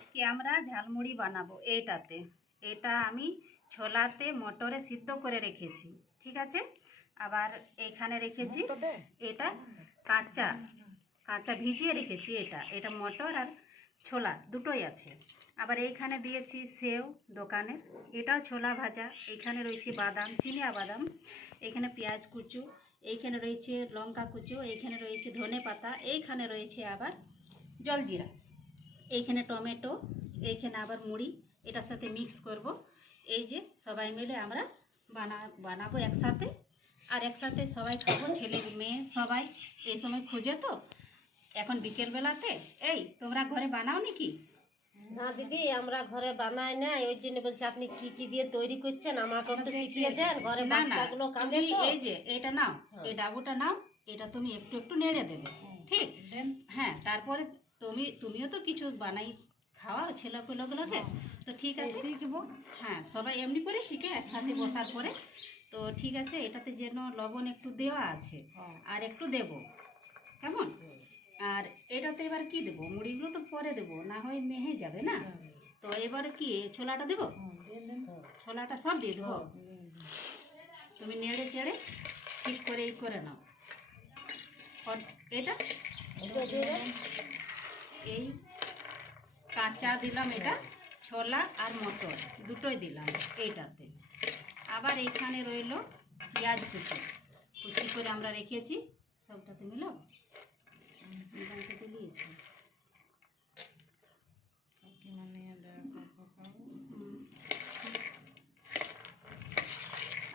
আজকে আমরা ঝালমুড়ি বানাবো এইটাতে। এটা আমি ছোলাতে মটরে সিদ্ধ করে রেখেছি, ঠিক আছে। আবার এখানে রেখেছি এটা কাঁচা কাঁচা ভিজিয়ে রেখেছি। এটা মটর আর ছোলা দুটোই আছে। আবার এইখানে দিয়েছি সেও দোকানের, এটাও ছোলা ভাজা। এখানে রয়েছে বাদাম, চিনিয়া বাদাম। এখানে পেঁয়াজ কুচু, এইখানে রয়েছে লঙ্কা কুচু, এইখানে রয়েছে ধনে পাতা, এইখানে রয়েছে আবার জলজিরা, এইখানে টমেটো, এইখানে আবার মুড়ি। এটার সাথে মিক্স করব। এই যে সবাই মিলে আমরা বানাবো একসাথে, আর একসাথে সবাই খাবো, ছেলে মেয়ে সবাই। এই সময় খুঁজে তো এখন বিকেলবেলাতে। এই তোমরা ঘরে বানাও নাকি? না দিদি, আমরা ঘরে বানাই না, ওই জন্য বলছি আপনি কি কি দিয়ে তৈরি করছেন আমাকে একটু শিখিয়ে দেন। ঘরে বাচ্চাগুলো কাঁদে তো। এই যে এটা নাও, এই ডাবুটা নাও, এটা তুমি একটু একটু নেড়ে দেবে, ঠিক? হ্যাঁ, তারপরে তুমিও তো কিছু বানাই খাওয়াও ছেলেগুলোকে, তো ঠিক আছে শিখবো। হ্যাঁ, সবাই এমনি করে শিখে একসাথে বসার পরে। তো ঠিক আছে, এটাতে যেন লবণ একটু দেওয়া আছে আর একটু দেব, কেমন? আর এটাতে এবার কি দেবো? মুড়িগুলো তো পরে দেবো, না হয় মেহে যাবে না। তো এবারে কি ছোলাটা দেবো? ছোলাটা সব দিয়ে দেবো। তুমি নেড়ে চেড়ে ঠিক করে এই করে নাও। এটা এই কাঁচা দিলাম, এটা ছোলা আর মটর দুটোই দিলাম এইটাতে। আবার এইখানে রইল পেঁয়াজ কুচি কুচি করে আমরা রেখেছি, সবটাতে মিলাও। দিয়েছি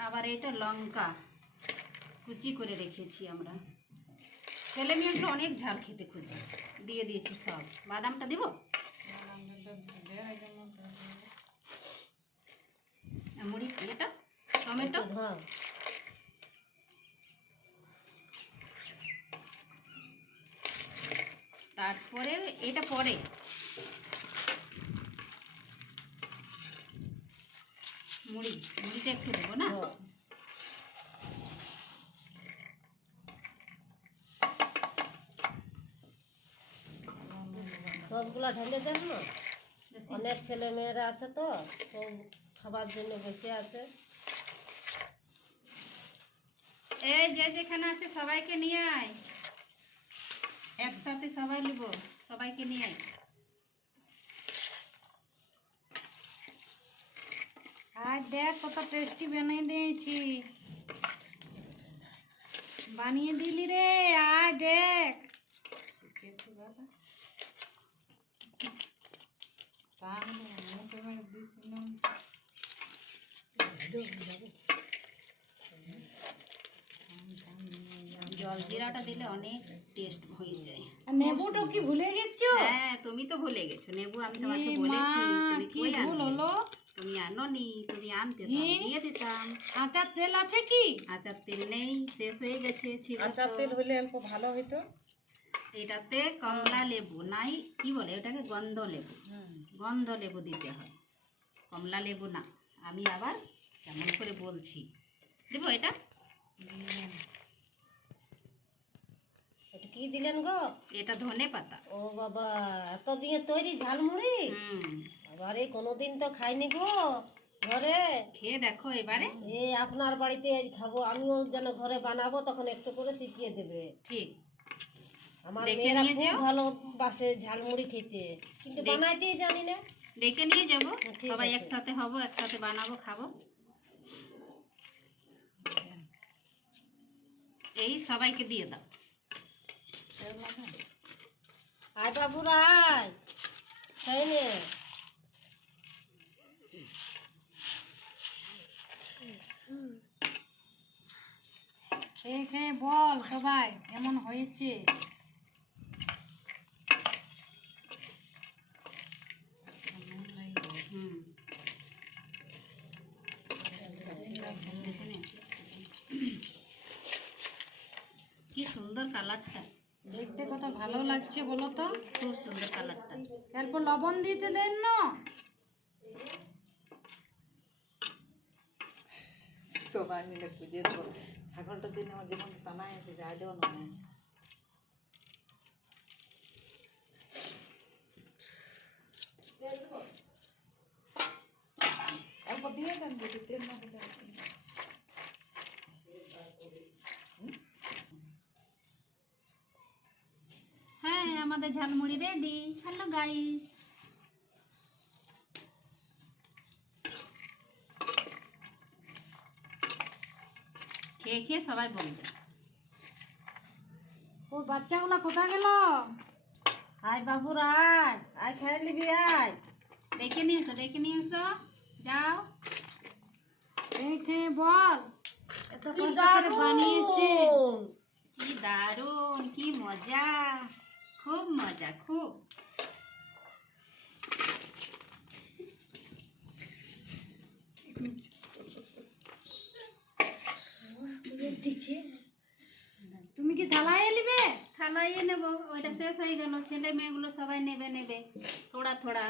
আবার এটা লঙ্কা কুচি করে রেখেছি আমরা। ছেলে মেয়েগুলো অনেক ঝাল খেতে খুঁজে, দিয়ে দিয়েছি সব। বাদামটা দিব, মুড়ি, এটা টমেটো, তারপরে এটা পরে মুড়িটা একটু দেবো না। সবগুলা ঢেলে দেন না, অনেক ছেলে মেয়েরা আছে তো, সব খাবার জন্য বসে আছে। এই যে যেখানে আছে সবাইকে নিয়ে আয়, একসাথে সবাই নিব, সবাইকে নিয়ে আয়। আর দেখ কত টেস্টি বানিয়ে দিয়েছি, বানিয়ে দিলি রে। আয় দেখ, জলজিরাটা দিলে অনেক টেস্ট হয়ে যায়। নেবুটা কি ভুলে গেছো? হ্যাঁ, তুমি তো ভুলে গেছো। নেবু আমি তোমাকে বলেছি, তুমি কই আনলো? তুমি আনোনি, তুমি আনতে দিয়ে দিতাম। আচার তেল আছে কি? আচার তেল নেই, শেষ হয়ে গেছে। ছিল আচার তেল হলে অল্প ভালো হইতো। এটাতে কমলা লেবু নাই, কি বলে ওটাকে, গন্ধ লেবু। গন্ধ লেবু দিতে হয়, কমলা লেবু না। আমি আবার কেমন করে বলছি, দেবো এটা। এটা কি দিলেন গো? এটা ধনে পাতা। ও বাবা, এত দিয়ে তৈরি ঝালমুড়ি? আরে কোনোদিন তো খাইনি গো ঘরে। খেয়ে দেখো এবারে। এই আপনার বাড়িতে আজ খাবো, আমিও যেন ঘরে বানাবো, তখন একটু করে শিখিয়ে দেবে। ঠিক, আমার মেয়েরা খুব ভালোবাসে ঝালমুড়ি খেতে, কিন্তু বানাইতেই জানি না। ডেকে নিয়ে যাবো, সবাই একসাথে হব, একসাথে বানাবো, খাবো। এই সবাইকে দিয়ে দাও। আয় বাবুরা আয়, তাই নে। খেয়ে খেয়ে বল সবাই কেমন হয়েছে। কি সুন্দর কালারটা, দেখতে কত ভালো লাগছে বলো তো। খুব সুন্দর কালারটা। এরপর লবণ দিতে দেন না। সবাই মিলে খুঁজে দেবো। ছাগলটার জন্য আমার যেমন টানায় আছে, যাইলেও নয়। আমাদের ঝালমুড়ি রেডি। হ্যালো গাইস, খেয়ে খেয়ে সবাই বলবে। ওই বাচ্চাগুলো কোথায় গেল? আয় বাবুর আয় খেয়ে নিবি আয়। ডেকে নিয়ে এসো, ডেকে নিয়ে এসো, যাও। খেয়ে খেয়ে বল এত কষ্ট করে বানিয়েছে। কি দারুণ, কি মজা, খুব মজা, খুব। তুমি কি থালায় নিবে? থালাইয়ে নেবো, ওইটা শেষ হয়ে গেল। ছেলে মেয়েগুলো সবাই নেবে নেবে থোড়া থোড়া।